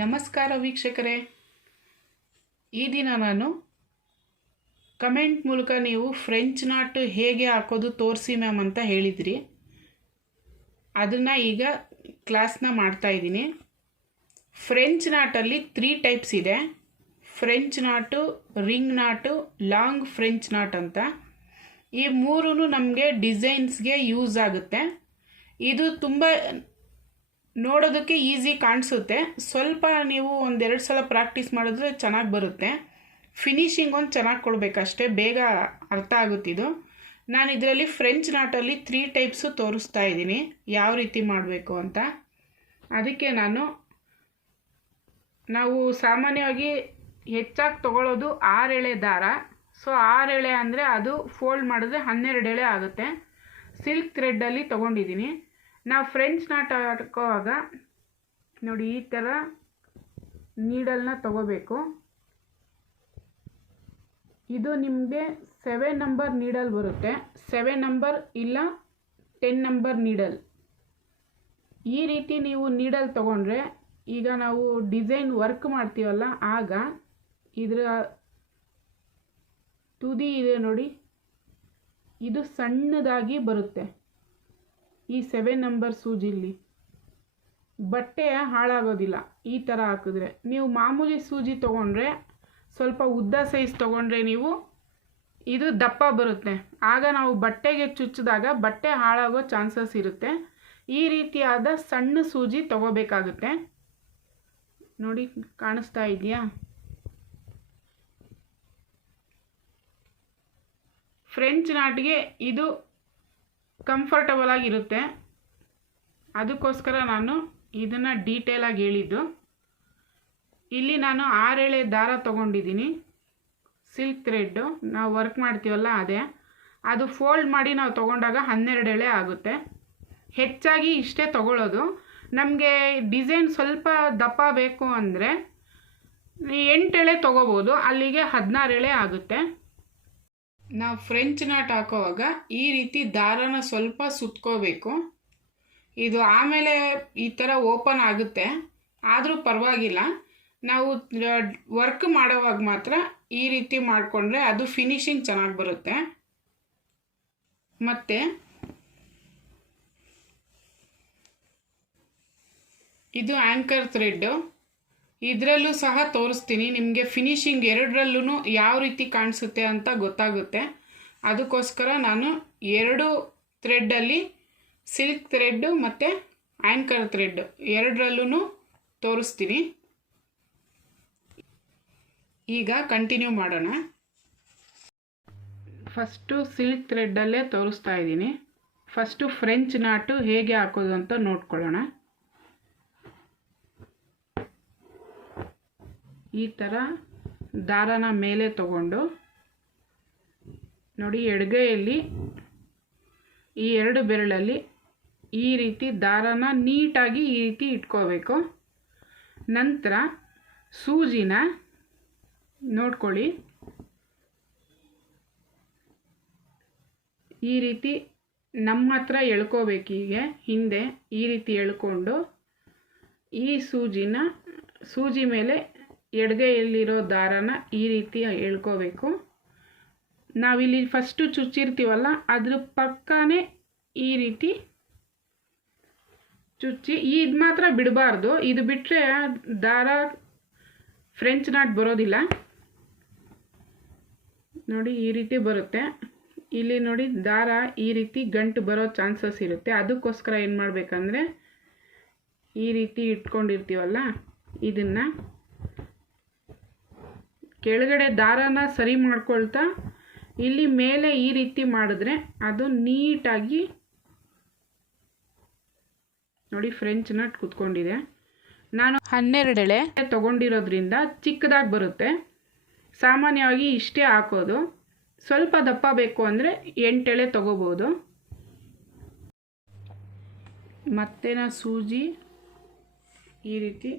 ನಮಸ್ಕಾರ ವೀಕ್ಷಕರೇ, ಈ ದಿನ ನಾನು ಕಮೆಂಟ್ ಮೂಲಕ ನೀವು ಫ್ರೆಂಚ್ ನಾಟ್ ಹೇಗೆ ಹಾಕೋದು ತೋರಿಸಿ ಮ್ಯಾಮ್ ಅಂತ ಹೇಳಿದ್ರಿ. ಅದನ್ನು ಈಗ ಕ್ಲಾಸ್ನ ಮಾಡ್ತಾಯಿದ್ದೀನಿ. ಫ್ರೆಂಚ್ ನಾಟಲ್ಲಿ 3 ಟೈಪ್ಸ್ ಇದೆ. French knot, ring knot, long French knot ಅಂತ. ಈ ಮೂರೂ ನಮಗೆ ಡಿಸೈನ್ಸ್ಗೆ ಯೂಸ್ ಆಗುತ್ತೆ. ಇದು ತುಂಬ ನೋಡೋದಕ್ಕೆ ಈಸಿ ಕಾಣಿಸುತ್ತೆ. ಸ್ವಲ್ಪ ನೀವು 1-2 ಸಲ ಪ್ರಾಕ್ಟೀಸ್ ಮಾಡಿದ್ರೆ ಚೆನ್ನಾಗಿ ಬರುತ್ತೆ. ಫಿನಿಶಿಂಗ್ ಒಂದು ಚೆನ್ನಾಗಿ ಕೊಡಬೇಕಷ್ಟೇ, ಬೇಗ ಅರ್ಥ ಆಗುತ್ತಿದ್ದು. ನಾನು ಇದರಲ್ಲಿ ಫ್ರೆಂಚ್ ನಾಟಲ್ಲಿ 3 ಟೈಪ್ಸು ತೋರಿಸ್ತಾ ಇದ್ದೀನಿ ಯಾವ ರೀತಿ ಮಾಡಬೇಕು ಅಂತ. ಅದಕ್ಕೆ ನಾವು ಸಾಮಾನ್ಯವಾಗಿ ಹೆಚ್ಚಾಗಿ ತೊಗೊಳ್ಳೋದು 6 ಎಳೆ ದಾರ. ಸೊ 6 ಎಳೆ ಅಂದರೆ ಅದು ಫೋಲ್ಡ್ ಮಾಡಿದ್ರೆ 12 ಎಳೆ ಆಗುತ್ತೆ. ಸಿಲ್ಕ್ ಥ್ರೆಡ್ಡಲ್ಲಿ ತೊಗೊಂಡಿದ್ದೀನಿ. ನಾವು ಫ್ರೆಂಚ್ ನಾಟ್ ಹಾಕೋವಾಗ ನೋಡಿ, ಈ ಥರ ನೀಡಲ್ನ ತಗೋಬೇಕು. ಇದು ನಿಮಗೆ 7 ನಂಬರ್ ನೀಡಲ್ ಬರುತ್ತೆ. 7 ನಂಬರ್ ಇಲ್ಲ 10 ನಂಬರ್ ನೀಡಲ್. ಈ ರೀತಿ ನೀವು ನೀಡಲ್ ತೊಗೊಂಡ್ರೆ, ಈಗ ನಾವು ಡಿಸೈನ್ ವರ್ಕ್ ಮಾಡ್ತೀವಲ್ಲ, ಆಗ ಇದರ ತುದಿ ಇದೆ ನೋಡಿ, ಇದು ಸಣ್ಣದಾಗಿ ಬರುತ್ತೆ. ಈ 7 ನಂಬರ್ ಸೂಜಿಲಿ ಬಟ್ಟೆ ಹಾಳಾಗೋದಿಲ್ಲ. ಈ ಥರ ಹಾಕಿದ್ರೆ, ನೀವು ಮಾಮೂಲಿ ಸೂಜಿ ತೊಗೊಂಡ್ರೆ, ಸ್ವಲ್ಪ ಉದ್ದ ಸೈಜ್ ತೊಗೊಂಡ್ರೆ ನೀವು, ಇದು ದಪ್ಪ ಬರುತ್ತೆ. ಆಗ ನಾವು ಬಟ್ಟೆಗೆ ಚುಚ್ಚಿದಾಗ ಬಟ್ಟೆ ಹಾಳಾಗೋ ಚಾನ್ಸಸ್ ಇರುತ್ತೆ. ಈ ರೀತಿಯಾದ ಸಣ್ಣ ಸೂಜಿ ತಗೋಬೇಕಾಗುತ್ತೆ. ನೋಡಿ, ಕಾಣಿಸ್ತಾ ಇದೆಯಾ? ಫ್ರೆಂಚ್ ನಾಟ್ಗೆ ಇದು ಕಂಫರ್ಟಬಲ್ ಆಗಿರುತ್ತೆ. ಅದಕ್ಕೋಸ್ಕರ ನಾನು ಇದನ್ನು ಡೀಟೇಲಾಗಿ ಹೇಳಿದ್ದು. ಇಲ್ಲಿ ನಾನು 6 ಎಳೆ ದಾರ ತೊಗೊಂಡಿದ್ದೀನಿ. ಸಿಲ್ಕ್ ಥ್ರೆಡ್ಡು ನಾವು ವರ್ಕ್ ಮಾಡ್ತೀವಲ್ಲ ಅದೇ. ಅದು ಫೋಲ್ಡ್ ಮಾಡಿ ನಾವು ತೊಗೊಂಡಾಗ 12 ಎಳೆ ಆಗುತ್ತೆ. ಹೆಚ್ಚಾಗಿ ಇಷ್ಟೇ ತೊಗೊಳ್ಳೋದು. ನಮಗೆ ಡಿಸೈನ್ ಸ್ವಲ್ಪ ದಪ್ಪ ಬೇಕು ಅಂದರೆ 8 ಎಳೆ ತೊಗೋಬೋದು. ಅಲ್ಲಿಗೆ 16 ಎಳೆ ಆಗುತ್ತೆ. ನಾವು ಫ್ರೆಂಚ್ ನಾಟ್ ಹಾಕೋವಾಗ ಈ ರೀತಿ ದಾರನ ಸ್ವಲ್ಪ ಸುತ್ಕೋಬೇಕು. ಇದು ಆಮೇಲೆ ಈ ಥರ ಓಪನ್ ಆಗುತ್ತೆ, ಆದರೂ ಪರವಾಗಿಲ್ಲ. ನಾವು ವರ್ಕ್ ಮಾಡೋವಾಗ ಮಾತ್ರ ಈ ರೀತಿ ಮಾಡಿಕೊಂಡ್ರೆ ಅದು ಫಿನಿಶಿಂಗ್ ಚೆನ್ನಾಗಿ ಬರುತ್ತೆ. ಮತ್ತು ಇದು ಆ್ಯಂಕರ್ ಥ್ರೆಡ್ಡು. ಇದರಲ್ಲೂ ಸಹ ತೋರಿಸ್ತೀನಿ ನಿಮಗೆ. ಫಿನಿಶಿಂಗ್ ಎರಡರಲ್ಲೂ ಯಾವ ರೀತಿ ಕಾಣಿಸುತ್ತೆ ಅಂತ ಗೊತ್ತಾಗುತ್ತೆ. ಅದಕ್ಕೋಸ್ಕರ ನಾನು 2 ಥ್ರೆಡ್ಡಲ್ಲಿ, ಸಿಲ್ಕ್ ಥ್ರೆಡ್ಡು ಮತ್ತು ಆ್ಯಂಕರ್ ಥ್ರೆಡ್ ಎರಡರಲ್ಲೂ ತೋರಿಸ್ತೀನಿ. ಈಗ ಕಂಟಿನ್ಯೂ ಮಾಡೋಣ. ಫಸ್ಟು ಸಿಲ್ಕ್ ಥ್ರೆಡ್ಡಲ್ಲೇ ತೋರಿಸ್ತಾ ಇದ್ದೀನಿ. ಫಸ್ಟು ಫ್ರೆಂಚ್ ನಾಟು ಹೇಗೆ ಹಾಕೋದು ಅಂತ ನೋಡ್ಕೊಳ್ಳೋಣ. ಈ ಥರ ದಾರನ ಮೇಲೆ ತಗೊಂಡು ನೋಡಿ, ಎಡಗೈಯಲ್ಲಿ ಈ 2 ಬೆರಳಲ್ಲಿ ಈ ರೀತಿ ದಾರನ ನೀಟಾಗಿ ಈ ರೀತಿ ಇಟ್ಕೋಬೇಕು. ನಂತರ ಸೂಜಿನ ನೋಡ್ಕೊಳ್ಳಿ, ಈ ರೀತಿ ನಮ್ಮ ಹತ್ರ ಎಳ್ಕೋಬೇಕು. ಹೀಗೆ ಹಿಂದೆ ಈ ರೀತಿ ಎಳ್ಕೊಂಡು ಈ ಸೂಜಿ ಮೇಲೆ ಎಡಗೈಯಲ್ಲಿರೋ ದಾರನ ಈ ರೀತಿ ಎಳ್ಕೋಬೇಕು. ನಾವಿಲ್ಲಿ ಫಸ್ಟು ಚುಚ್ಚಿರ್ತೀವಲ್ಲ, ಅದ್ರ ಪಕ್ಕನೇ ಈ ರೀತಿ ಚುಚ್ಚಿ, ಇದು ಮಾತ್ರ ಬಿಡಬಾರ್ದು. ಇದು ಬಿಟ್ಟರೆ ದಾರ ಫ್ರೆಂಚ್ ನಾಟ್ ಬರೋದಿಲ್ಲ. ನೋಡಿ, ಈ ರೀತಿ ಬರುತ್ತೆ. ಇಲ್ಲಿ ನೋಡಿ, ದಾರ ಈ ರೀತಿ ಗಂಟು ಬರೋ ಚಾನ್ಸಸ್ ಇರುತ್ತೆ. ಅದಕ್ಕೋಸ್ಕರ ಏನು ಮಾಡಬೇಕಂದ್ರೆ, ಈ ರೀತಿ ಇಟ್ಕೊಂಡಿರ್ತೀವಲ್ಲ, ಇದನ್ನು ಕೆಳಗಡೆ ದಾರನ ಸರಿ ಮಾಡ್ಕೊಳ್ತಾ ಇಲ್ಲಿ ಮೇಲೆ ಈ ರೀತಿ ಮಾಡಿದ್ರೆ ಅದು ನೀಟಾಗಿ ನೋಡಿ ಫ್ರೆಂಚ್ ನಟ್ ಕುತ್ಕೊಂಡಿದೆ. ನಾನು 12 ಎಳೆ ತೊಗೊಂಡಿರೋದ್ರಿಂದ ಚಿಕ್ಕದಾಗಿ ಬರುತ್ತೆ. ಸಾಮಾನ್ಯವಾಗಿ ಇಷ್ಟೇ ಹಾಕೋದು. ಸ್ವಲ್ಪ ದಪ್ಪ ಬೇಕು ಅಂದರೆ 8 ಎಳೆ ತೊಗೋಬೋದು. ಮತ್ತೆ ನಾನು ಸೂಜಿ ಈ ರೀತಿ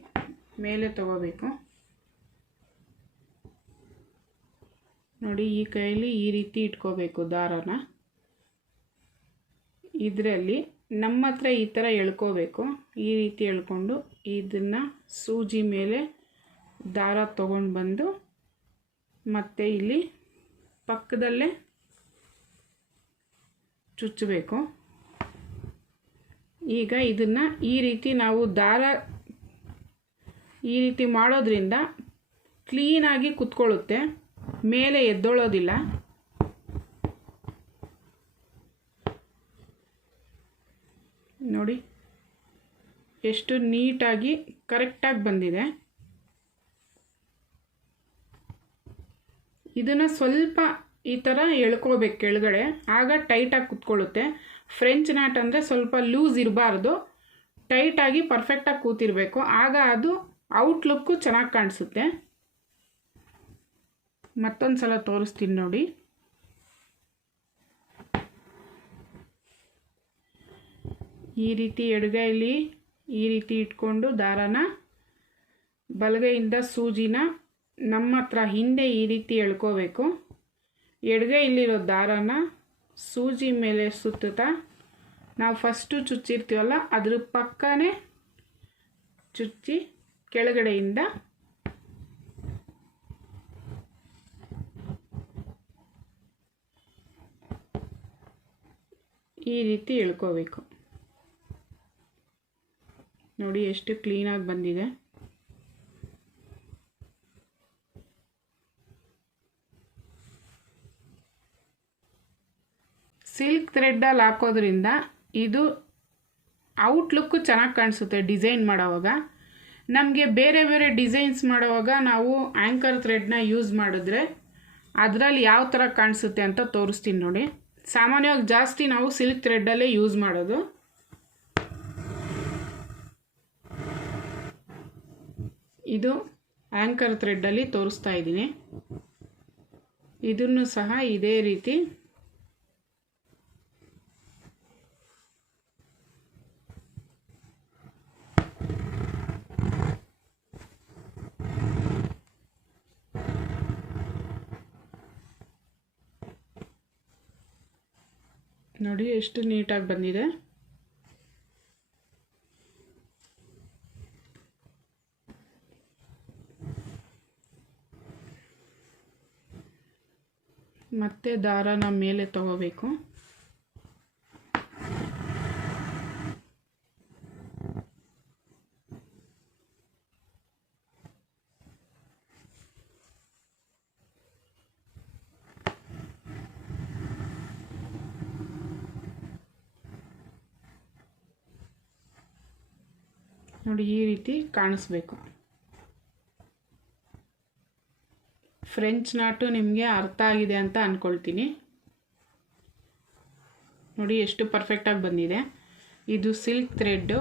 ಮೇಲೆ ತಗೋಬೇಕು. ನೋಡಿ, ಈ ಕೈಯಲ್ಲಿ ಈ ರೀತಿ ಇಟ್ಕೋಬೇಕು ದಾರನ. ಇದರಲ್ಲಿ ನಮ್ಮ ಹತ್ರ ಈ ಥರ ಎಳ್ಕೋಬೇಕು. ಈ ರೀತಿ ಎಳ್ಕೊಂಡು ಇದನ್ನು ಸೂಜಿ ಮೇಲೆ ದಾರ ತಗೊಂಡು ಬಂದು ಮತ್ತೆ ಇಲ್ಲಿ ಪಕ್ಕದಲ್ಲೇ ಚುಚ್ಚಬೇಕು. ಈಗ ಇದನ್ನು ಈ ರೀತಿ ನಾವು ದಾರ ಈ ರೀತಿ ಮಾಡೋದ್ರಿಂದ ಕ್ಲೀನಾಗಿ ಕುತ್ಕೊಳ್ಳುತ್ತೆ, ಮೇಲೆ ಎದ್ದೊಳ್ಳೋದಿಲ್ಲ. ನೋಡಿ ಎಷ್ಟು ನೀಟಾಗಿ ಕರೆಕ್ಟಾಗಿ ಬಂದಿದೆ. ಇದನ್ನು ಸ್ವಲ್ಪ ಈ ಥರ ಎಳ್ಕೋಬೇಕು ಕೆಳಗಡೆ, ಆಗ ಟೈಟಾಗಿ ಕುತ್ಕೊಳ್ಳುತ್ತೆ. ಫ್ರೆಂಚ್ ನಾಟ್ ಅಂದರೆ ಸ್ವಲ್ಪ ಲೂಸ್ ಇರಬಾರ್ದು, ಟೈಟಾಗಿ ಪರ್ಫೆಕ್ಟಾಗಿ ಕೂತಿರಬೇಕು, ಆಗ ಅದು ಔಟ್ಲುಕ್ಕು ಚೆನ್ನಾಗಿ ಕಾಣಿಸುತ್ತೆ. ಮತ್ತೊಂದು ಸಲ ತೋರಿಸ್ತೀನಿ ನೋಡಿ. ಈ ರೀತಿ ಎಡಗೈಲಿ ಈ ರೀತಿ ಇಟ್ಕೊಂಡು ದಾರಾನ ಬಲಗೈಯಿಂದ ಸೂಜಿನ ನಮ್ಮ ಹತ್ರ ಹಿಂದೆ ಈ ರೀತಿ ಎಳ್ಕೋಬೇಕು. ಎಡಗೈಲಿರೋ ದಾರಾನ ಸೂಜಿ ಮೇಲೆ ಸುತ್ತುತ್ತಾ ನಾವು ಫಸ್ಟು ಚುಚ್ಚಿರ್ತೀವಲ್ಲ ಅದ್ರ ಪಕ್ಕನೇ ಚುಚ್ಚಿ ಕೆಳಗಡೆಯಿಂದ ಈ ರೀತಿ ಎಳ್ಕೋಬೇಕು. ನೋಡಿ ಎಷ್ಟು ಕ್ಲೀನಾಗಿ ಬಂದಿದೆ. ಸಿಲ್ಕ್ ಥ್ರೆಡ್ಡಲ್ಲಿ ಹಾಕೋದ್ರಿಂದ ಇದು ಔಟ್ಲುಕ್ಕು ಚೆನ್ನಾಗಿ ಕಾಣಿಸುತ್ತೆ ಡಿಸೈನ್ ಮಾಡೋವಾಗ. ನಮಗೆ ಬೇರೆ ಬೇರೆ ಡಿಸೈನ್ಸ್ ಮಾಡೋವಾಗ ನಾವು ಆ್ಯಂಕರ್ ಥ್ರೆಡ್ನ ಯೂಸ್ ಮಾಡಿದ್ರೆ ಅದರಲ್ಲಿ ಯಾವ ಥರ ಕಾಣಿಸುತ್ತೆ ಅಂತ ತೋರಿಸ್ತೀನಿ ನೋಡಿ. ಸಾಮಾನ್ಯವಾಗಿ ಜಾಸ್ತಿ ನಾವು ಸಿಲ್ಕ್ ಥ್ರೆಡ್ಡಲ್ಲೇ ಯೂಸ್ ಮಾಡೋದು. ಇದು ಆ್ಯಂಕರ್ ಥ್ರೆಡ್ಡಲ್ಲಿ ತೋರಿಸ್ತಾ ಇದ್ದೀನಿ. ಇದನ್ನು ಸಹ ಇದೇ ರೀತಿ ನೋಡಿ ಎಷ್ಟು ನೀಟಾಗಿ ಬಂದಿದೆ. ಮತ್ತೆ ದಾರನ ಮೇಲೆ ತಗೋಬೇಕು. ನೋಡಿ ಈ ರೀತಿ ಕಾಣಿಸ್ಬೇಕು. ಫ್ರೆಂಚ್ ನಾಟು ನಿಮಗೆ ಅರ್ಥ ಆಗಿದೆ ಅಂತ ಅಂದ್ಕೊಳ್ತೀನಿ. ನೋಡಿ ಎಷ್ಟು ಪರ್ಫೆಕ್ಟಾಗಿ ಬಂದಿದೆ. ಇದು ಸಿಲ್ಕ್ ಥ್ರೆಡ್ಡು,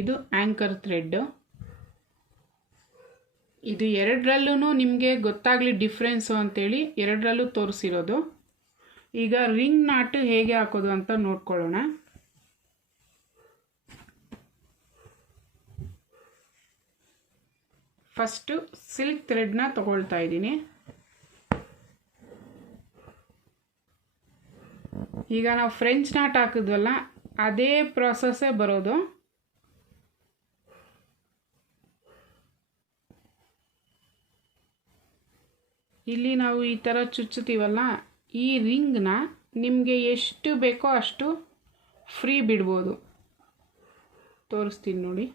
ಇದು ಆ್ಯಂಕರ್ ಥ್ರೆಡ್ಡು. ಇದು ಎರಡರಲ್ಲೂ ನಿಮಗೆ ಗೊತ್ತಾಗಲಿ ಡಿಫ್ರೆನ್ಸು ಅಂತೇಳಿ ಎರಡರಲ್ಲೂ ತೋರಿಸಿರೋದು. ಈಗ ರಿಂಗ್ ನಾಟು ಹೇಗೆ ಹಾಕೋದು ಅಂತ ನೋಡ್ಕೊಳ್ಳೋಣ. ಫಸ್ಟು ಸಿಲ್ಕ್ ಥ್ರೆಡ್ನ ತಗೊಳ್ತಾ ಇದ್ದೀನಿ. ಈಗ ನಾವು ಫ್ರೆಂಚ್ ನಾಟ್ ಹಾಕಿದ್ವಲ್ಲ ಅದೇ ಪ್ರಾಸೆಸ್ಸೇ ಬರೋದು. ಇಲ್ಲಿ ನಾವು ಈ ಥರ ಚುಚ್ಚುತ್ತೀವಲ್ಲ, ಈ ರಿಂಗ್ನ ನಿಮಗೆ ಎಷ್ಟು ಬೇಕೋ ಅಷ್ಟು ಫ್ರೀ ಬಿಡ್ಬೋದು. ತೋರಿಸ್ತೀನಿ ನೋಡಿ.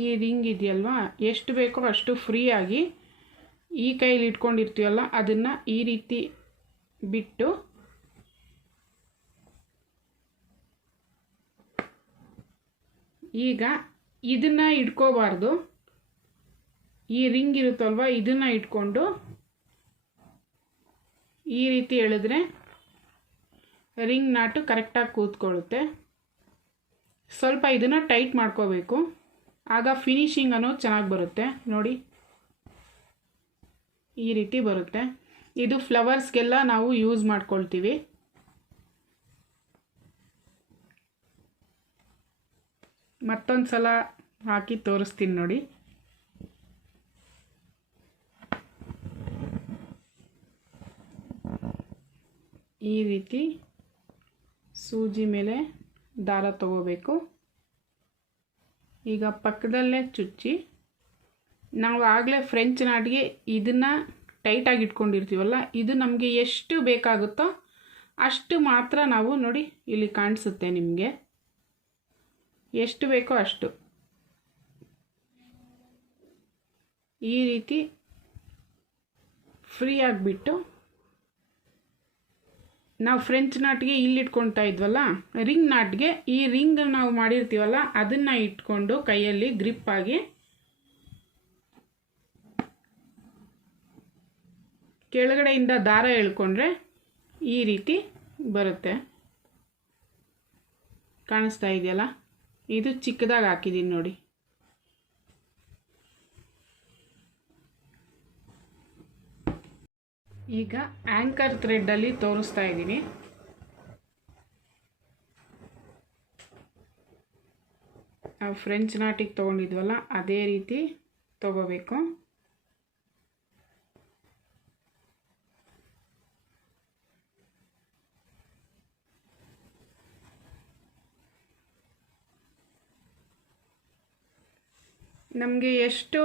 ಈ ರಿಂಗ್ ಇದೆಯಲ್ವಾ, ಎಷ್ಟು ಬೇಕೋ ಅಷ್ಟು ಫ್ರೀಯಾಗಿ ಈ ಕೈಲಿ ಇಟ್ಕೊಂಡಿರ್ತೀವಲ್ಲ ಅದನ್ನು ಈ ರೀತಿ ಬಿಟ್ಟು ಈಗ ಇದನ್ನು ಇಟ್ಕೋಬಾರ್ದು. ಈ ರಿಂಗ್ ಇರುತ್ತಲ್ವ ಇದನ್ನು ಇಟ್ಕೊಂಡು ಈ ರೀತಿ ಎಳೆದ್ರೆ ರಿಂಗ್ ನಾಟು ಕರೆಕ್ಟಾಗಿ ಕೂತ್ಕೊಳ್ಳುತ್ತೆ. ಸ್ವಲ್ಪ ಇದನ್ನು ಟೈಟ್ ಮಾಡ್ಕೋಬೇಕು, ಆಗ ಫಿನಿಶಿಂಗ್ ಅನ್ನೋದು ಚೆನ್ನಾಗಿ ಬರುತ್ತೆ. ನೋಡಿ ಈ ರೀತಿ ಬರುತ್ತೆ. ಇದು ಫ್ಲವರ್ಸ್ಗೆಲ್ಲ ನಾವು ಯೂಸ್ ಮಾಡ್ಕೊಳ್ತೀವಿ. ಮತ್ತೊಂದು ಸಲ ಹಾಕಿ ತೋರಿಸ್ತೀನಿ ನೋಡಿ. ಈ ರೀತಿ ಸೂಜಿ ಮೇಲೆ ದಾರ ತಗೋಬೇಕು. ಈಗ ಪಕ್ಕದಲ್ಲೇ ಚುಚ್ಚಿ ನಾವು ಆಗಲೇ ಫ್ರೆಂಚ್ ನಾಟ್ಗೆ ಇದನ್ನು ಟೈಟಾಗಿ ಇಟ್ಕೊಂಡಿರ್ತೀವಲ್ಲ, ಇದು ನಮಗೆ ಎಷ್ಟು ಬೇಕಾಗುತ್ತೋ ಅಷ್ಟು ಮಾತ್ರ ನಾವು ನೋಡಿ ಇಲ್ಲಿ ಕಾಣಿಸುತ್ತೆ ನಿಮಗೆ, ಎಷ್ಟು ಬೇಕೋ ಅಷ್ಟು ಈ ರೀತಿ ಫ್ರೀ ಆಗಿಬಿಟ್ಟು ನಾವು ಫ್ರೆಂಚ್ ನಾಟ್ಗೆ ಇಲ್ಲಿ ಇಟ್ಕೊಳ್ತಾ ಇದ್ವಲ್ಲ, ರಿಂಗ್ ನಾಟ್ಗೆ ಈ ರಿಂಗ್ ನಾವು ಮಾಡಿರ್ತೀವಲ್ಲ ಅದನ್ನು ಇಟ್ಕೊಂಡು ಕೈಯಲ್ಲಿ ಗ್ರಿಪ್ ಆಗಿ ಕೆಳಗಡೆಯಿಂದ ದಾರ ಎಳ್ಕೊಂಡ್ರೆ ಈ ರೀತಿ ಬರುತ್ತೆ. ಕಾಣಿಸ್ತಾ ಇದೆಯಲ್ಲ, ಇದು ಚಿಕ್ಕದಾಗಿ ಹಾಕಿದ್ದೀನಿ ನೋಡಿ. ಈಗ ಆ್ಯಂಕರ್ ಥ್ರೆಡ್ಡಲ್ಲಿ ತೋರಿಸ್ತಾ ಇದ್ದೀನಿ. ನಾವು ಫ್ರೆಂಚ್ ನಾಟಿಗೆ ತೊಗೊಂಡಿದ್ವಲ್ಲ ಅದೇ ರೀತಿ ತಗೋಬೇಕು. ನಮಗೆ ಎಷ್ಟು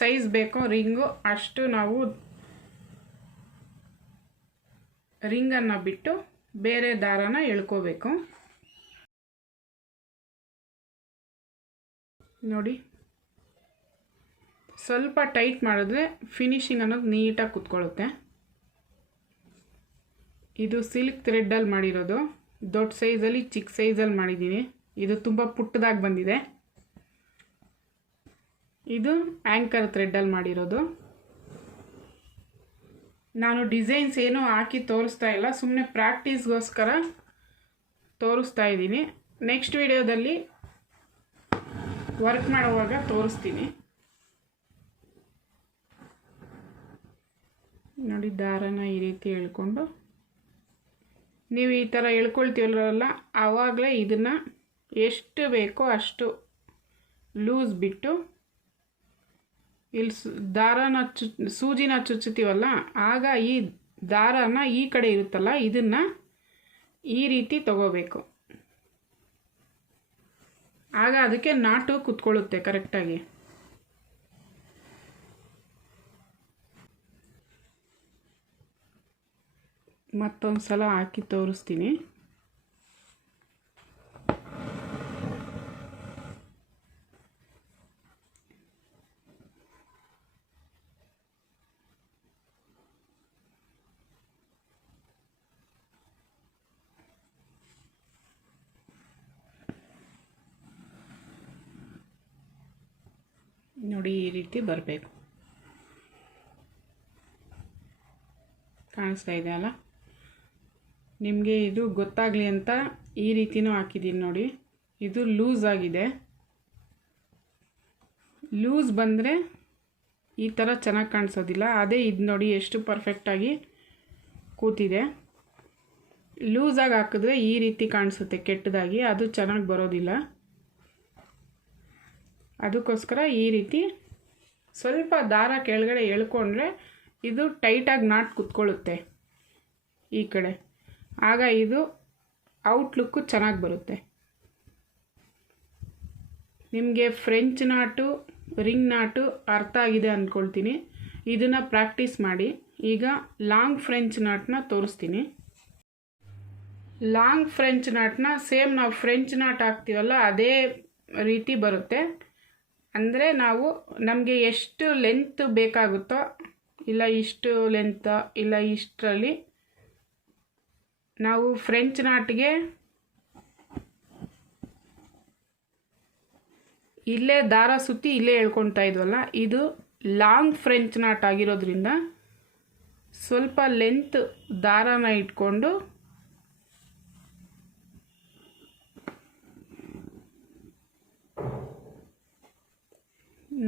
ಸೈಜ್ ಬೇಕೋ ರಿಂಗು ಅಷ್ಟು ನಾವು ರಿಂಗನ್ನು ಬಿಟ್ಟು ಬೇರೆ ದಾರನ ಎಳ್ಕೋಬೇಕು. ನೋಡಿ, ಸ್ವಲ್ಪ ಟೈಟ್ ಮಾಡಿದ್ರೆ ಫಿನಿಶಿಂಗ್ ಅನ್ನೋದು ನೀಟಾಗಿ ಕೂತ್ಕೊಳ್ಳುತ್ತೆ. ಇದು ಸಿಲ್ಕ್ ಥ್ರೆಡ್ಡಲ್ಲಿ ಮಾಡಿರೋದು, ದೊಡ್ಡ ಸೈಜಲ್ಲಿ ಚಿಕ್ಕ ಸೈಜಲ್ಲಿ ಮಾಡಿದ್ದೀನಿ. ಇದು ತುಂಬ ಪುಟ್ಟದಾಗಿ ಬಂದಿದೆ. ಇದು ಆ್ಯಂಕರ್ ಥ್ರೆಡ್ಡಲ್ಲಿ ಮಾಡಿರೋದು. ನಾನು ಡಿಸೈನ್ಸ್ ಏನೂ ಹಾಕಿ ತೋರಿಸ್ತಾ ಇಲ್ಲ, ಸುಮ್ಮನೆ ಪ್ರಾಕ್ಟೀಸ್ಗೋಸ್ಕರ ತೋರಿಸ್ತಾ ಇದ್ದೀನಿ. ನೆಕ್ಸ್ಟ್ ವಿಡಿಯೋದಲ್ಲಿ ವರ್ಕ್ ಮಾಡುವಾಗ ತೋರಿಸ್ತೀನಿ. ನೋಡಿ, ದಾರನ ಈ ರೀತಿ ಎಳ್ಕೊಂಡು ನೀವು ಈ ಥರ ಎಳ್ಕೊಳ್ತೀವಲ್ಲ, ಆವಾಗಲೇ ಇದನ್ನು ಎಷ್ಟು ಬೇಕೋ ಅಷ್ಟು ಲೂಸ್ ಬಿಟ್ಟು ಇಲ್ಲಿ ದಾರನ ಸೂಜಿನ ಚುಚ್ಚುತ್ತೀವಲ್ಲ, ಆಗ ಈ ದಾರನ ಈ ಕಡೆ ಇರುತ್ತಲ್ಲ ಇದನ್ನು ಈ ರೀತಿ ತಗೋಬೇಕು. ಆಗ ಅದಕ್ಕೆ ನಾಟು ಕುತ್ಕೊಳ್ಳುತ್ತೆ ಕರೆಕ್ಟಾಗಿ. ಮತ್ತೊಂದು ಸಲ ಹಾಕಿ ತೋರಿಸ್ತೀನಿ. ನೋಡಿ, ಈ ರೀತಿ ಬರಬೇಕು. ಕಾಣಿಸ್ತಾ ಇದೆ ಅಲ್ಲ ನಿಮಗೆ? ಇದು ಗೊತ್ತಾಗಲಿ ಅಂತ ಈ ರೀತಿನೂ ಹಾಕಿದ್ದೀನಿ ನೋಡಿ. ಇದು ಲೂಸ್ ಆಗಿದೆ. ಲೂಸ್ ಬಂದರೆ ಈ ಥರ ಚೆನ್ನಾಗಿ ಕಾಣಿಸೋದಿಲ್ಲ. ಅದೇ ಇದು ನೋಡಿ ಎಷ್ಟು ಪರ್ಫೆಕ್ಟಾಗಿ ಕೂತಿದೆ. ಲೂಸಾಗಿ ಹಾಕಿದ್ರೆ ಈ ರೀತಿ ಕಾಣಿಸುತ್ತೆ ಕೆಟ್ಟದಾಗಿ, ಅದು ಚೆನ್ನಾಗಿ ಬರೋದಿಲ್ಲ. ಅದಕ್ಕೋಸ್ಕರ ಈ ರೀತಿ ಸ್ವಲ್ಪ ದಾರ ಕೆಳಗಡೆ ಎಳ್ಕೊಂಡ್ರೆ ಇದು ಟೈಟಾಗಿ ನಾಟ್ ಕುತ್ಕೊಳ್ಳುತ್ತೆ ಈ ಕಡೆ. ಆಗ ಇದು ಔಟ್ಲುಕ್ಕು ಚೆನ್ನಾಗಿ ಬರುತ್ತೆ. ನಿಮಗೆ ಫ್ರೆಂಚ್ ನಾಟು ರಿಂಗ್ ನಾಟು ಅರ್ಥ ಆಗಿದೆ ಅಂದ್ಕೊಳ್ತೀನಿ. ಇದನ್ನು ಪ್ರಾಕ್ಟೀಸ್ ಮಾಡಿ. ಈಗ ಲಾಂಗ್ ಫ್ರೆಂಚ್ ನಾಟನ್ನ ತೋರಿಸ್ತೀನಿ. ಲಾಂಗ್ ಫ್ರೆಂಚ್ ನಾಟನ್ನ ಸೇಮ್ ನಾವು ಫ್ರೆಂಚ್ ನಾಟ್ ಹಾಕ್ತೀವಲ್ಲ ಅದೇ ರೀತಿ ಬರುತ್ತೆ. ಅಂದರೆ ನಮಗೆ ಎಷ್ಟು ಲೆಂತ್ ಬೇಕಾಗುತ್ತೋ, ಇಲ್ಲ ಇಷ್ಟು ಲೆಂತ್ ಇಲ್ಲ ಇಷ್ಟರಲ್ಲಿ ನಾವು ಫ್ರೆಂಚ್ ನಾಟ್ಗೆ ಇಲ್ಲೇ ದಾರ ಸುತ್ತಿ ಇಲ್ಲೇ ಎಳ್ಕೊಳ್ತಾ ಇದ್ವಲ್ಲ, ಇದು ಲಾಂಗ್ ಫ್ರೆಂಚ್ ನಾಟ್ ಆಗಿರೋದ್ರಿಂದ ಸ್ವಲ್ಪ ಲೆಂತ್ ದಾರನ ಇಟ್ಕೊಂಡು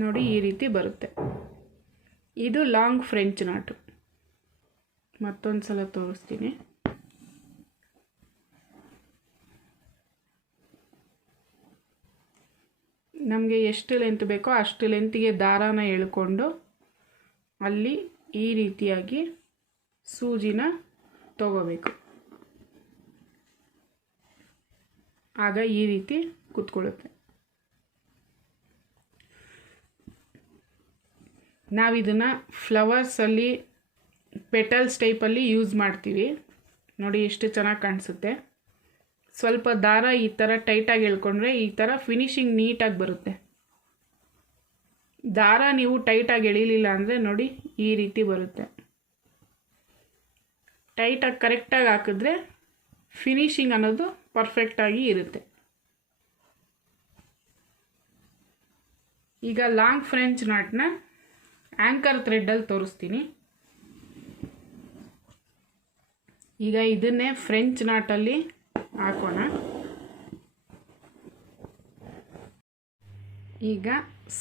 ನೋಡಿ ಈ ರೀತಿ ಬರುತ್ತೆ. ಇದು ಲಾಂಗ್ ಫ್ರೆಂಚ್ ನಾಟು. ಮತ್ತೊಂದು ಸಲ ತೋರಿಸ್ತೀನಿ. ನಮಗೆ ಎಷ್ಟು ಲೆಂತ್ ಬೇಕೋ ಅಷ್ಟು ಲೆಂತಿಗೆ ದಾರಾನ ಎಳ್ಕೊಂಡು ಅಲ್ಲಿ ಈ ರೀತಿಯಾಗಿ ಸೂಜಿನ ತಗೋಬೇಕು. ಆಗ ಈ ರೀತಿ ಕೂತ್ಕೊಳ್ಳುತ್ತೆ. ನಾವಿದನ್ನು ಫ್ಲವರ್ಸಲ್ಲಿ ಪೆಟಲ್ಸ್ ಟೈಪಲ್ಲಿ ಯೂಸ್ ಮಾಡ್ತೀವಿ. ನೋಡಿ ಎಷ್ಟು ಚೆನ್ನಾಗಿ ಕಾಣಿಸುತ್ತೆ. ಸ್ವಲ್ಪ ದಾರ ಈ ಥರ ಟೈಟಾಗಿ ಎಳ್ಕೊಂಡ್ರೆ ಈ ಥರ ಫಿನಿಶಿಂಗ್ ನೀಟಾಗಿ ಬರುತ್ತೆ. ದಾರ ನೀವು ಟೈಟಾಗಿ ಎಳಿಲಿಲ್ಲ ಅಂದರೆ ನೋಡಿ ಈ ರೀತಿ ಬರುತ್ತೆ. ಟೈಟಾಗಿ ಕರೆಕ್ಟಾಗಿ ಹಾಕಿದ್ರೆ ಫಿನಿಶಿಂಗ್ ಅನ್ನೋದು ಪರ್ಫೆಕ್ಟಾಗಿ ಇರುತ್ತೆ. ಈಗ ಲಾಂಗ್ ಫ್ರೆಂಚ್ ನಾಟ್ನ ಆ್ಯಂಕರ್ ಥ್ರೆಡ್ಡಲ್ಲಿ ತೋರಿಸ್ತೀನಿ. ಈಗ ಇದನ್ನೇ ಫ್ರೆಂಚ್ ನಾಟಲ್ಲಿ ಹಾಕೋಣ. ಈಗ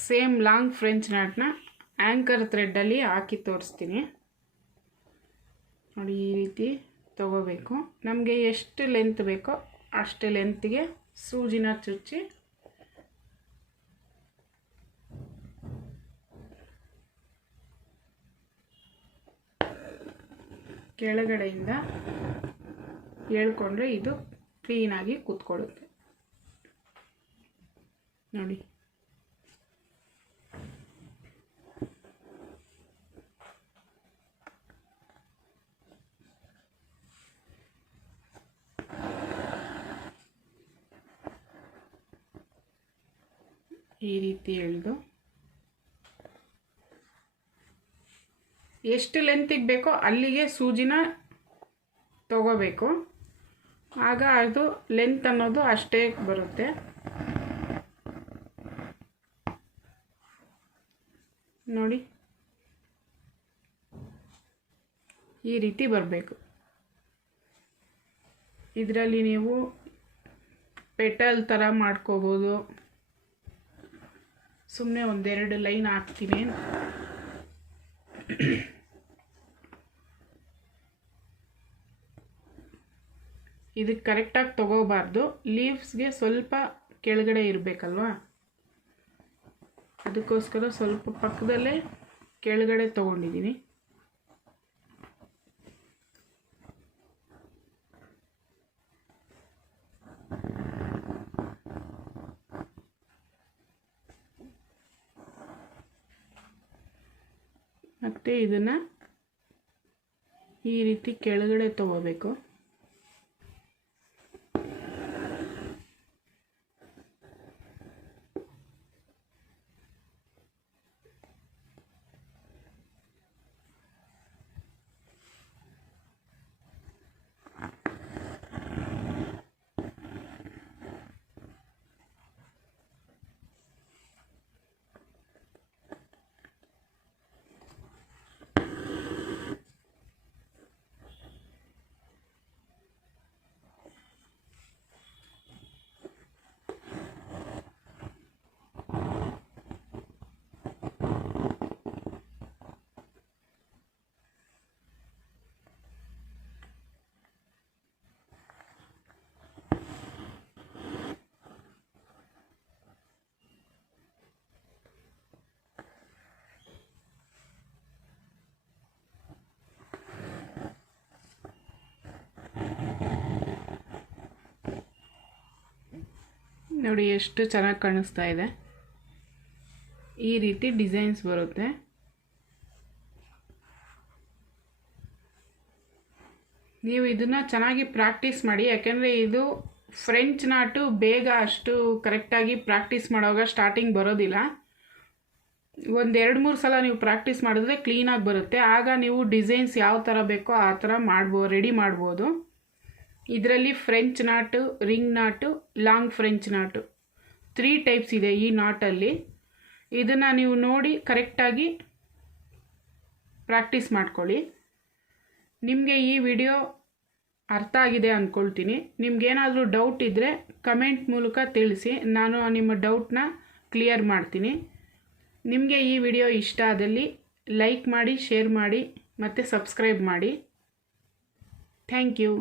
ಸೇಮ್ ಲಾಂಗ್ ಫ್ರೆಂಚ್ ನಾಟ್ನ ಆ್ಯಂಕರ್ ಥ್ರೆಡ್ಡಲ್ಲಿ ಹಾಕಿ ತೋರಿಸ್ತೀನಿ. ನೋಡಿ ಈ ರೀತಿ ತಗೋಬೇಕು. ನಮಗೆ ಎಷ್ಟು ಲೆಂತ್ ಬೇಕೋ ಅಷ್ಟು ಲೆಂತ್ಗೆ ಸೂಜಿನ ಚುಚ್ಚಿ ಕೆಳಗಡೆಯಿಂದ ಎಳ್ಕೊಂಡ್ರೆ ಇದು ಕ್ಲೀನಾಗಿ ಕೂತ್ಕೊಳ್ಳುತ್ತೆ. ನೋಡಿ ಈ ರೀತಿ ಎಳೆದು ಎಷ್ಟು ಲೆಂತಿಗೆ ಬೇಕೋ ಅಲ್ಲಿಗೆ ಸೂಜಿನ ತಗೋಬೇಕು. ಆಗ ಅದು ಲೆಂತ್ ಅನ್ನೋದು ಅಷ್ಟೇ ಬರುತ್ತೆ. ನೋಡಿ ಈ ರೀತಿ ಬರಬೇಕು. ಇದರಲ್ಲಿ ನೀವು ಪೆಟಲ್ ಥರ ಮಾಡ್ಕೋಬೋದು. ಸುಮ್ಮನೆ ಒಂದೆರಡು ಲೈನ್ ಹಾಕ್ತೀನಿ. ಇದಕ್ಕೆ ಕರೆಕ್ಟಾಗಿ ತಗೋಬಾರ್ದು. ಲೀವ್ಸ್ಗೆ ಸ್ವಲ್ಪ ಕೆಳಗಡೆ ಇರಬೇಕಲ್ವಾ, ಅದಕ್ಕೋಸ್ಕರ ಸ್ವಲ್ಪ ಪಕ್ಕದಲ್ಲೇ ಕೆಳಗಡೆ ತೊಗೊಂಡಿದ್ದೀನಿ. ಮತ್ತು ಇದನ್ನು ಈ ರೀತಿ ಕೆಳಗಡೆ ತಗೋಬೇಕು. ನೋಡಿ ಎಷ್ಟು ಚೆನ್ನಾಗಿ ಕಾಣಿಸ್ತಾ ಇದೆ. ಈ ರೀತಿ ಡಿಸೈನ್ಸ್ ಬರುತ್ತೆ. ನೀವು ಇದನ್ನು ಚೆನ್ನಾಗಿ ಪ್ರಾಕ್ಟೀಸ್ ಮಾಡಿ, ಯಾಕೆಂದರೆ ಇದು ಫ್ರೆಂಚ್ ನಾಟು ಬೇಗ ಅಷ್ಟು ಕರೆಕ್ಟಾಗಿ ಪ್ರಾಕ್ಟೀಸ್ ಮಾಡುವಾಗ ಸ್ಟಾರ್ಟಿಂಗ್ ಬರೋದಿಲ್ಲ. ಒಂದು 2-3 ಸಲ ನೀವು ಪ್ರಾಕ್ಟೀಸ್ ಮಾಡಿದ್ರೆ ಕ್ಲೀನಾಗಿ ಬರುತ್ತೆ. ಆಗ ನೀವು ಡಿಸೈನ್ಸ್ ಯಾವ ಥರ ಬೇಕೋ ಆ ಥರ ರೆಡಿ ಮಾಡ್ಬೋದು. ಇದರಲ್ಲಿ French knot, ring knot, long French knot 3 types ಇದೆ ಈ ನಾಟಲ್ಲಿ. ಇದನ್ನು ನೀವು ನೋಡಿ ಕರೆಕ್ಟಾಗಿ ಪ್ರಾಕ್ಟೀಸ್ ಮಾಡ್ಕೊಳ್ಳಿ. ನಿಮಗೆ ಈ ವಿಡಿಯೋ ಅರ್ಥ ಆಗಿದೆ ಅಂದ್ಕೊಳ್ತೀನಿ. ನಿಮಗೇನಾದರೂ ಡೌಟ್ ಇದ್ದರೆ ಕಮೆಂಟ್ ಮೂಲಕ ತಿಳಿಸಿ, ನಾನು ನಿಮ್ಮ ಡೌಟ್ನ ಕ್ಲಿಯರ್ ಮಾಡ್ತೀನಿ. ನಿಮಗೆ ಈ ವಿಡಿಯೋ ಇಷ್ಟ ಆದಲ್ಲಿ ಲೈಕ್ ಮಾಡಿ, ಶೇರ್ ಮಾಡಿ ಮತ್ತು ಸಬ್ಸ್ಕ್ರೈಬ್ ಮಾಡಿ. Thank you.